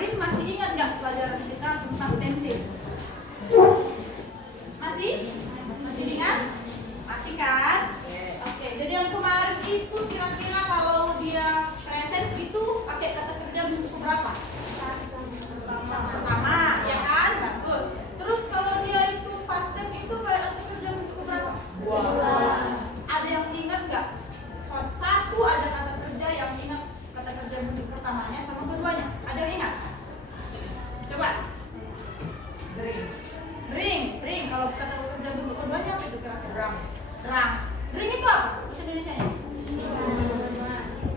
kemarin masih ingat nggak pelajaran kita tentang tenses? Masih? Masih ingat? Masih kan? Oke, jadi yang kemarin itu kira-kira kalau dia present itu pakai kata kerja bentuk berapa? Pertama, ya kan? Bagus. Terus kalau dia itu past tense itu pakai kata kerja bentuk berapa? Ada yang ingat nggak? Satu ada kata kerja yang ingat kata kerja bentuk pertamanya sama keduanya. Ada yang ingat? Coba. Drink. Kalau kata kerja bentuk keduanya apa itu kira-kira? Drunk. Drink itu apa? Bahasa Indonesianya?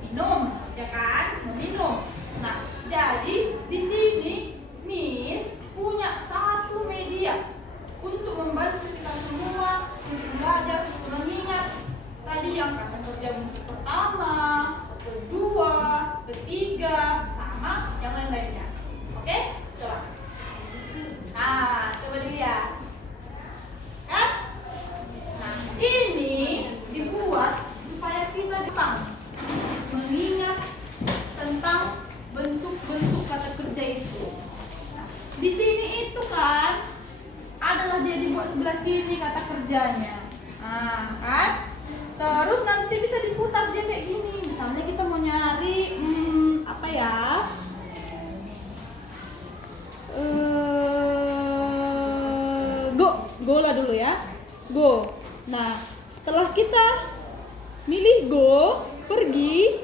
Minum, ya kan? Meminum. Nah, jadi di sini Miss punya satu media untuk membantu kita semua untuk belajar, untuk mengingat tadi yang kata kerja bentuk pertama, kedua, ketiga, sama yang lain-lainnya. Oke? Coba. Nah, coba dilihat. Kan? Nah, ini dibuat supaya kita gampang mengingat tentang bentuk-bentuk kata kerja itu. Nah, di sini itu kan adalah dia dibuat sebelah sini kata kerjanya. Nah, kan? Terus nanti bisa diputar dia kayak gini. Misalnya kita mau nyari apa ya? Go lah dulu ya. Go. Nah, setelah kita milih go, pergi,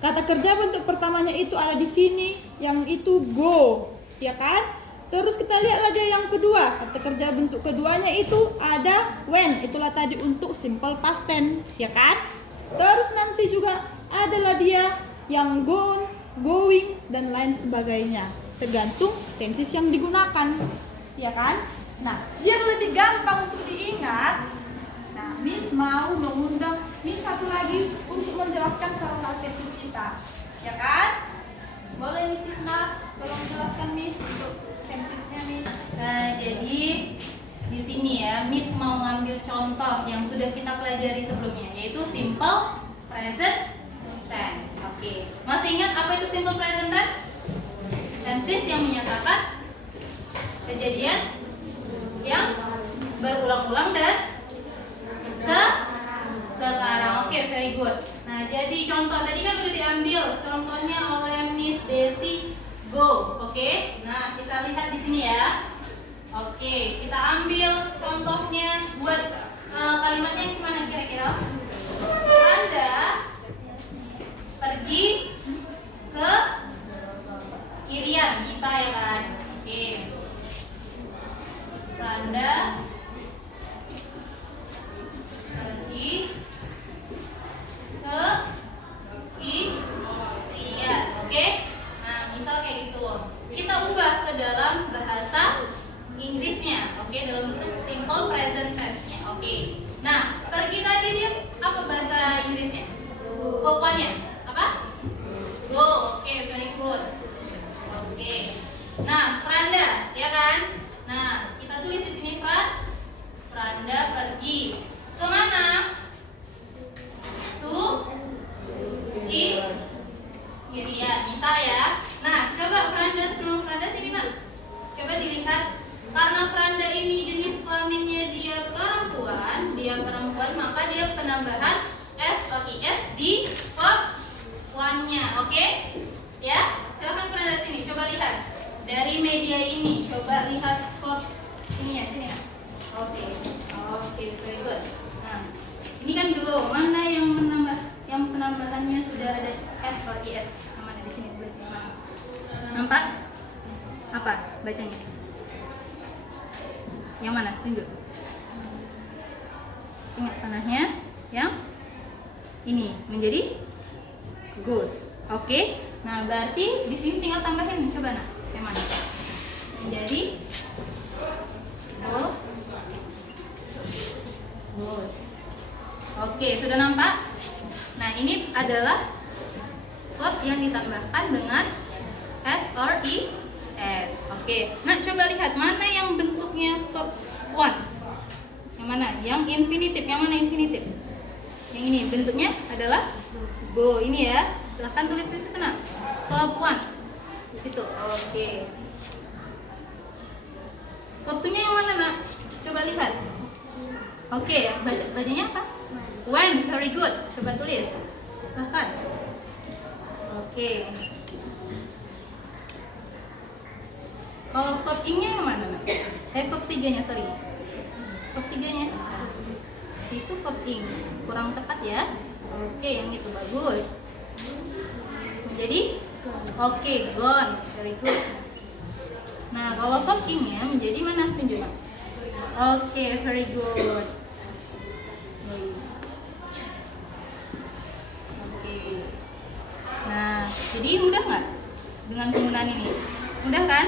kata kerja bentuk pertamanya itu ada di sini, yang itu go, ya kan? Terus kita lihatlah dia yang kedua, kata kerja bentuk keduanya itu ada when, itulah tadi untuk simple past tense, ya kan? Terus nanti juga adalah dia yang gone, going, dan lain sebagainya, tergantung tenses yang digunakan, ya kan? Nah, biar lebih gampang untuk diingat, nah, Miss mau mengundang Miss satu lagi untuk menjelaskan salah tenses kita, ya kan? Boleh Miss Isma, tolong jelaskan Miss untuk tensesnya Miss. Nah, jadi di sini ya, Miss mau ngambil contoh yang sudah kita pelajari sebelumnya, yaitu simple present tense. Oke, masih ingat apa itu simple present tense? Tenses yang menyatakan kejadian yang berulang-ulang dan sekarang. Oke, very good. Nah, jadi contoh tadi kan udah diambil contohnya oleh Miss Desi go. Oke. Nah, kita lihat di sini ya. Oke, kita ambil contohnya buat kalimatnya gimana kira-kira? Anda pergi ke Irian, bisa ya kan? Oke. Anda pergi ke Irian, oke? Nah, misal kayak gitu. Kita ubah ke dalam bahasa Inggrisnya, oke? Dalam bentuk simple present tense-nya, oke? Nah, pergi tadi dia apa bahasa Inggrisnya? Verb-nya apa? Go, oke, very good. Oke. Nah, Franda, ya kan? Nah, kita tulis di sini Franda pergi ke mana? Irian, misal ya. Nah, coba Franda sini mas. Coba dilihat, karena Franda ini jenis kelaminnya dia perempuan, maka dia penambahan s atau is di verb one-nya, oke? Ya, silakan Franda sini. Coba lihat dari media ini. Coba lihat verb sini ya. Oke, very good. Nah, ini kan dulu mana yang penambahannya sudah ada s or is. Mana di sini tulisnya mana? Nampak? Apa bacanya? Yang mana? Tunjuk. Ingat panahnya yang ini menjadi goes. Oke. Nah, berarti di sini tinggal tambahin, coba nah. Yang mana? Menjadi goes. Oke, sudah nampak? Nah, ini adalah verb yang ditambahkan dengan s or is. Oke. Nah, coba lihat mana yang bentuknya verb one. Yang mana? Yang infinitif. Yang mana infinitif? Yang ini bentuknya adalah go. Ini ya. Silahkan tulis di situ nah. Verb one. Itu, oke. Waktunya yang mana nak? Coba lihat. Oke, bacanya apa? When, very good. Coba tulis. Silahkan. Oke. Kalau verb ing-nya yang mana nak? Verb 3-nya, sorry. Verb 3-nya. Itu verb ing. Kurang tepat ya. Oke, yang itu bagus. Menjadi oke, gone. Very good. Nah, kalau verb ing-nya menjadi mana? Tunjuk. Oke, very good. Oke. Nah, jadi mudah nggak dengan penggunaan ini? Mudah kan?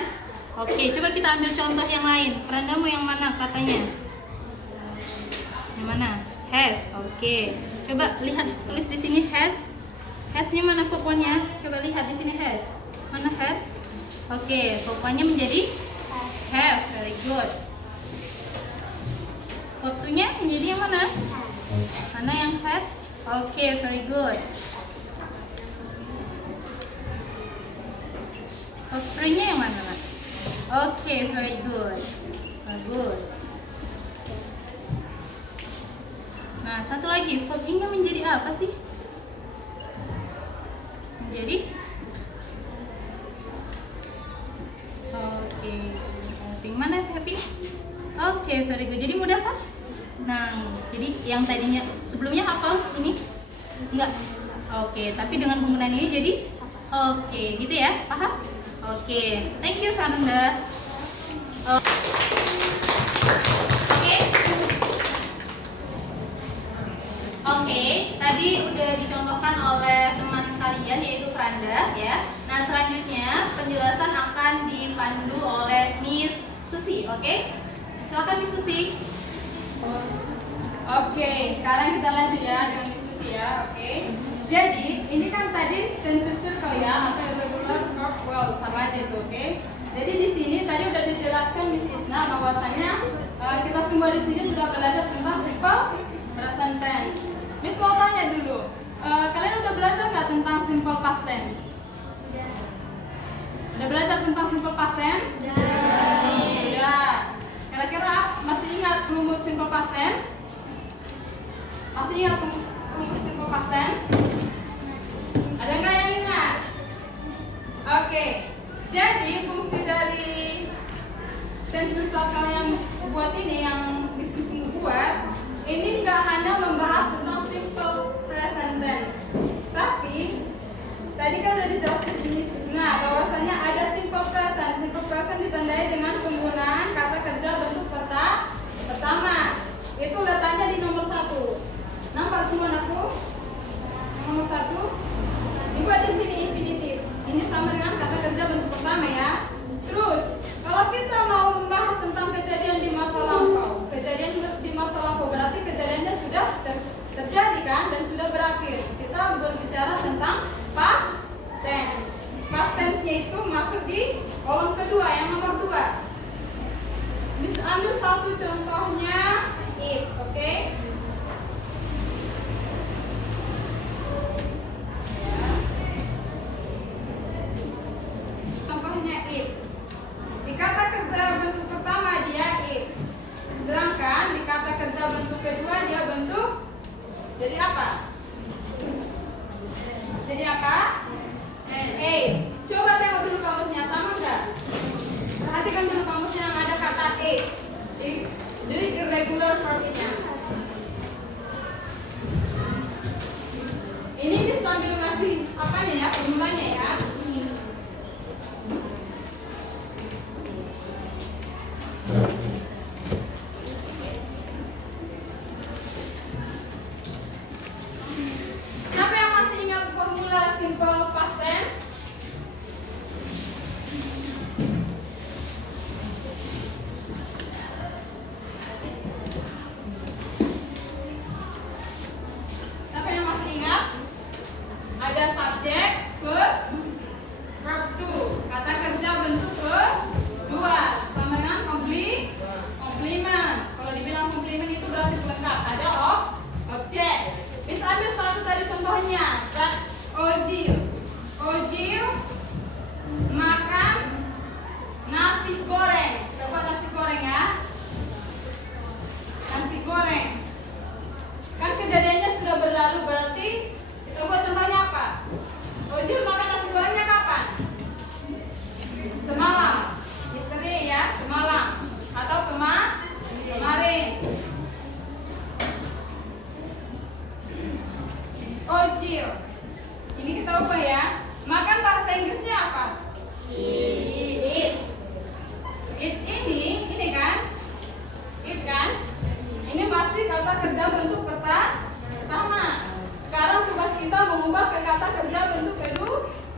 Oke, coba kita ambil contoh yang lain. Franda mau yang mana katanya? Yang mana? Has. Oke. Coba lihat, tulis di sini has. Has-nya mana pokoknya? Coba lihat di sini has. Mana has? Oke, pokoknya menjadi have. Very good. Waktunya menjadi yang mana? Mana yang has? Oke, very good. Verb-nya yang mana? Oke, very good. Bagus. Nah, satu lagi, verb ing-nya menjadi apa sih? Menjadi oke. Helping mana helping? Oke, very good. Jadi mudah kan? Nah, jadi yang tadinya sebelumnya hafal ini enggak. Oke, tapi dengan penggunaan ini jadi oke, gitu ya? Paham? Oke, thank you Faranda. Oke, tadi udah dicontohkan oleh teman kalian yaitu Franda ya. Nah, selanjutnya penjelasan akan dipandu oleh Miss Susi, oke? Silakan Miss Susi. Oke, sekarang kita lanjut ya dengan diskusi ya, oke? Jadi, ini kan tadi tenses circle ya, atau irregular verb well, sama aja tuh, oke? Jadi di sini tadi udah dijelaskan Miss Isna bahwasanya kita semua di sini sudah belajar tentang simple present tense. Miss mau tanya dulu, kalian udah belajar nggak tentang simple past tense? Udah belajar tentang simple past tense? Udah. Kira-kira masih ingat rumus simple past tense? Masih ingat rumus simple past tense? Ada nggak yang ingat? Oke. Jadi fungsi dari tenses circle yang buat ini, yang Miss buat, ini nggak hanya membahas tentang simple present tense, tapi tadi kan udah dijelaskan di sini Susna bahwasanya ada simple present. Simple present ditandai dengan penggunaan kata kerja bentuk pertama. Itu letaknya di nomor 1. Nampak semua aku? Nomor 1. Dibuat di sini infinitif. Ini sama dengan kata kerja bentuk pertama ya. Terus, kalau kita mau membahas tentang kejadian di masa lampau, kejadian di masa lampau berarti kejadiannya sudah terjadi kan dan sudah berakhir. Kita berbicara tentang past tense. Past tense-nya itu masuk di kolom kedua, yang nomor 2. Bisa ambil satu contohnya it, oke? Contohnya it. Di kata kerja bentuk pertama dia it. Sedangkan di kata kerja bentuk kedua dia bentuk jadi apa? Jadi apa? A. Coba tengok dulu kamusnya, sama enggak? Perhatikan dulu kamusnya yang ada kata A. Jadi irregular verb-nya.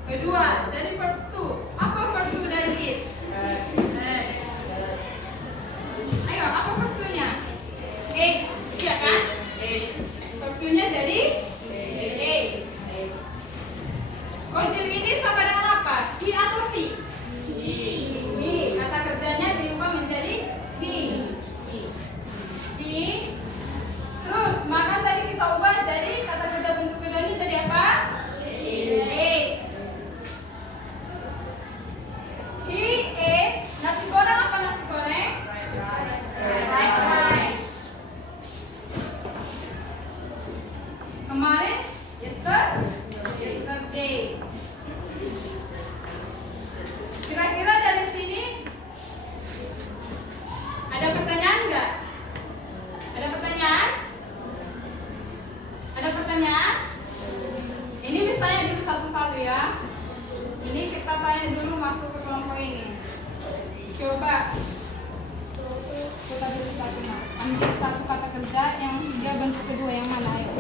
kedua. Jadi verb to. Apa verb to dari it? Ayo, apa verb to-nya? Ate, iya kan? Verb to-nya jadi ate. Ojil ini sama dengan apa? He atau she? He. Kata kerjanya diubah menjadi he. He. Terus makan tadi kita ubah jadi kata kerja bentuk kedua ini jadi apa? Ate. He ate nasi goreng. Apa nasi goreng? Fried rice. Kemarin yesterday. Kira-kira dari sini ada pertanyaan nggak? Ada pertanyaan? Ada pertanyaan? Ini bisa tanya dulu satu-satu ya. Ini kita tanya dulu masuk ke kelompok ini. Coba kita dulu satu, ambil satu kata kerja yang dia bentuk kedua yang mana? Ayo.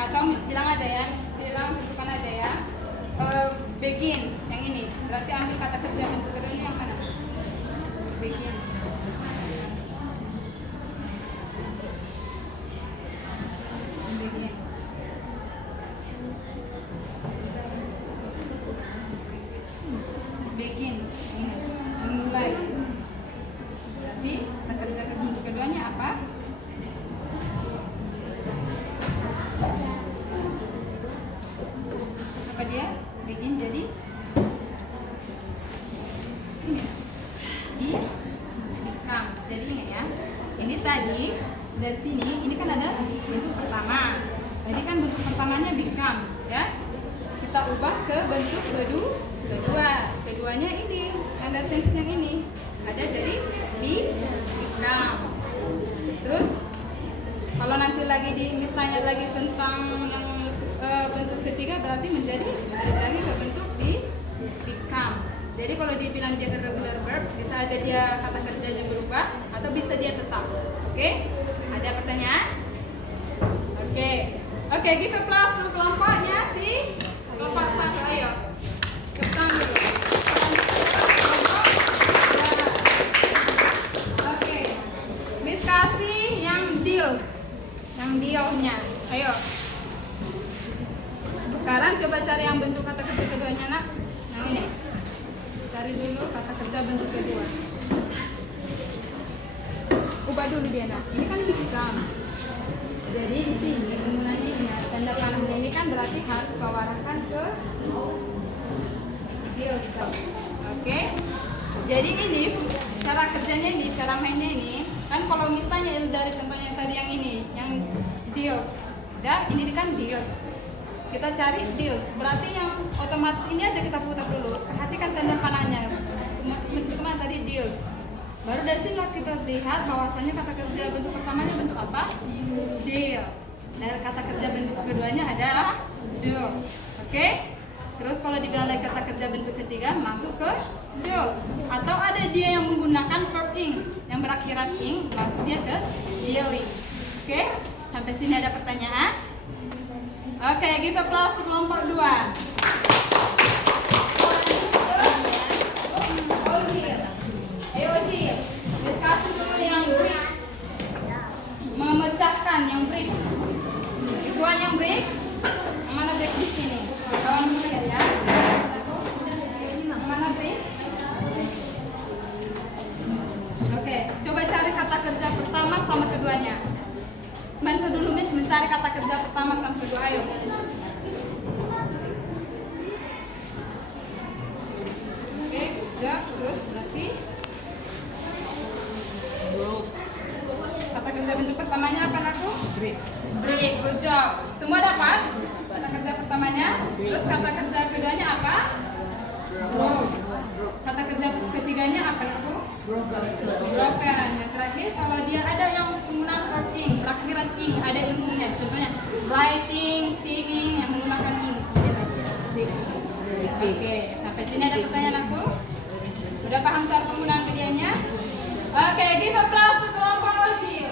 Atau Miss bilang aja ya, Miss bilang tentukan aja ya. Begins yang ini. Berarti ambil kata kerja bentuk kedua ini yang mana? Begins. Begins. Begin, ini memulai. Berarti kata kerja bentuk keduanya apa? Apa dia? Begin jadi ini. Become. Jadi ingat ya. Ini tadi dari sini, ini kan ada bentuk pertama. Tadi kan bentuk pertamanya become, ya. Kita ubah ke bentuk kedua. Keduanya ini ada tense yang ini ada jadi become. Terus kalau nanti lagi misalnya lagi tentang yang bentuk ketiga berarti menjadi lagi ke bentuk become. Jadi kalau dia bilang dia irregular verb bisa aja dia kata kerjanya berubah atau bisa dia tetap. Oke? Ada pertanyaan? Oke, give applause to kelompoknya si kelompok satu. Ayo ketang dulu. Oke, Miss kasih yang dealnya. Ayo. Sekarang coba cari yang bentuk kata kerja keduanya, nak. Yang ini. Cari dulu kata kerja bentuk kedua. Ubah dulu dia, nak. Ini kan become. Jadi di sini penggunaannya ini tanda panahnya ini kan berarti harus kau arahkan ke deal. Oke. Jadi ini cara kerjanya ini, cara mainnya ini kan kalau misalnya dari contohnya tadi yang ini, yang deals. Udah, ini kan deals. Kita cari deals. Berarti yang otomatis ini aja kita putar dulu. Perhatikan tanda panahnya. Cuma tadi deals. Baru dari sini kita lihat bahwasannya kata kerja bentuk pertamanya bentuk apa? Deal. Dan kata kerja bentuk keduanya adalah do. Oke? Terus kalau dibilang lagi kata kerja bentuk ketiga masuk ke do. Atau ada dia yang menggunakan verb ing yang berakhiran ing masuknya ke dealing. Oke? Sampai sini ada pertanyaan? Oke, give applause to kelompok 2. Ojil, diskusi dulu yang break. Memecahkan yang break. Ituan yang break. Mana break di sini? Kawan dulu lihat ya. Mana break? Oke, coba cari kata kerja pertama sama keduanya. Bantu dulu Miss mencari kata kerja pertama sama kedua. Ayo. Oke, ya, terus berarti kata kerja bentuk pertamanya apa aku? Break. Break, good job. Semua dapat? Kata kerja pertamanya. Terus kata kerja keduanya apa? Broke. Kata kerja ketiganya apa aku? Broken. Yang terakhir kalau dia ada yang penggunaan verb ing, berakhiran ing, ada ilmunya. Contohnya writing, singing yang menggunakan ing. Oke, sampai sini ada pertanyaan aku? Udah paham cara penggunaan medianya? Oke, give applause to kelompok Ojil.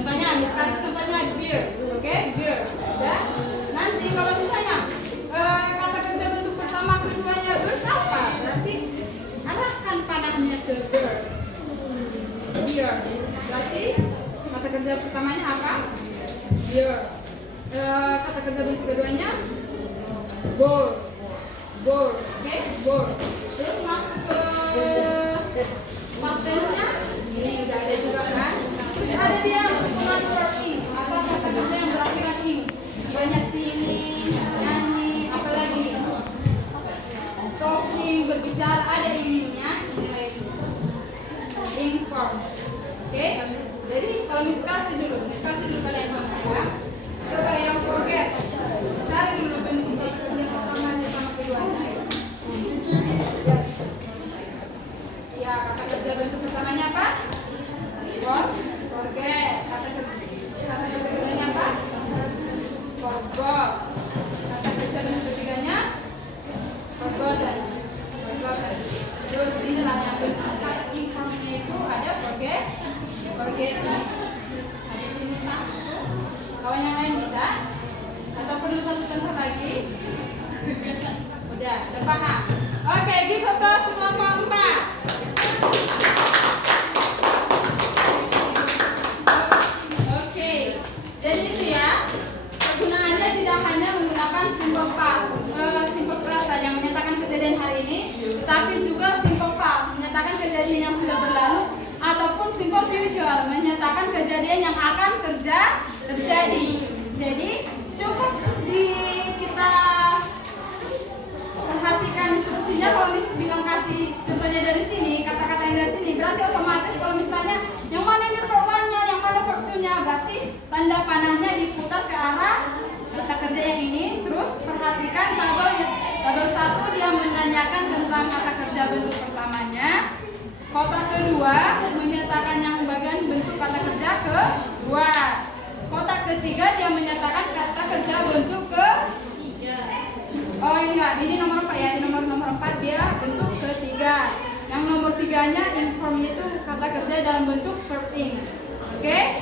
Contohnya, misalnya contohnya beer, oke, beer. Dan nanti kalau misalnya kata kerja bentuk pertama keduanya birds apa? Berarti arahkan panahnya ke birds. Beer. Berarti kata kerja pertamanya apa? Beer. Kata kerja bentuk keduanya board. Board, oke, board. Terus masuk ke past tense-nya, ini udah ada juga kan? Terus ada dia hubungan verb ing atau kata kerja yang berakhiran ing. Banyak singing, nyanyi, apalagi talking, berbicara, ada ininya, ini lagi ing form. Oke, jadi kalau diskusi dulu kalian ya. Coba yang forget, cari dulu bentuk kata kerja pertamanya sama keduanya. Ya, kata kerja bentuk pertamanya apa? Forget. Kata kerja keduanya apa? Forgot. Kata kerja bentuk ketiganya forgotten. Terus inilah yang bentuk kata informnya itu ada forget, forgetting. Ada sini Pak. Kawan yang lain bisa? Atau perlu satu contoh lagi? Udah paham? Oke, gitu terus kelompok 4. Oke, jadi itu ya. Kegunaannya tidak hanya menggunakan simple past, simple past saja yang menyatakan kejadian hari ini, tetapi juga simple past menyatakan kejadian yang sudah berlalu, ataupun simple future menyatakan kejadian yang akan terjadi. Jadi cukup kita perhatikan instruksinya. Kalau bilang kasih contohnya dari sini, kata-kata yang dari sini, berarti otomatis kalau misalnya yang mana ini verb 1-nya, yang mana verb 2-nya, berarti tanda panahnya diputar ke arah kata kerja yang ini. Terus perhatikan tabel 1 dia menanyakan tentang kata kerja bentuk pertamanya. Kotak kedua menyatakan yang bagian bentuk kata kerja kedua. Kotak ketiga dia menyatakan kata kerja bentuk ketiga. Oh enggak, ini nomor 4 ya. Di nomor 4 dia bentuk ketiga. Yang nomor 3-nya inform itu kata kerja dalam bentuk verb ing. Oke?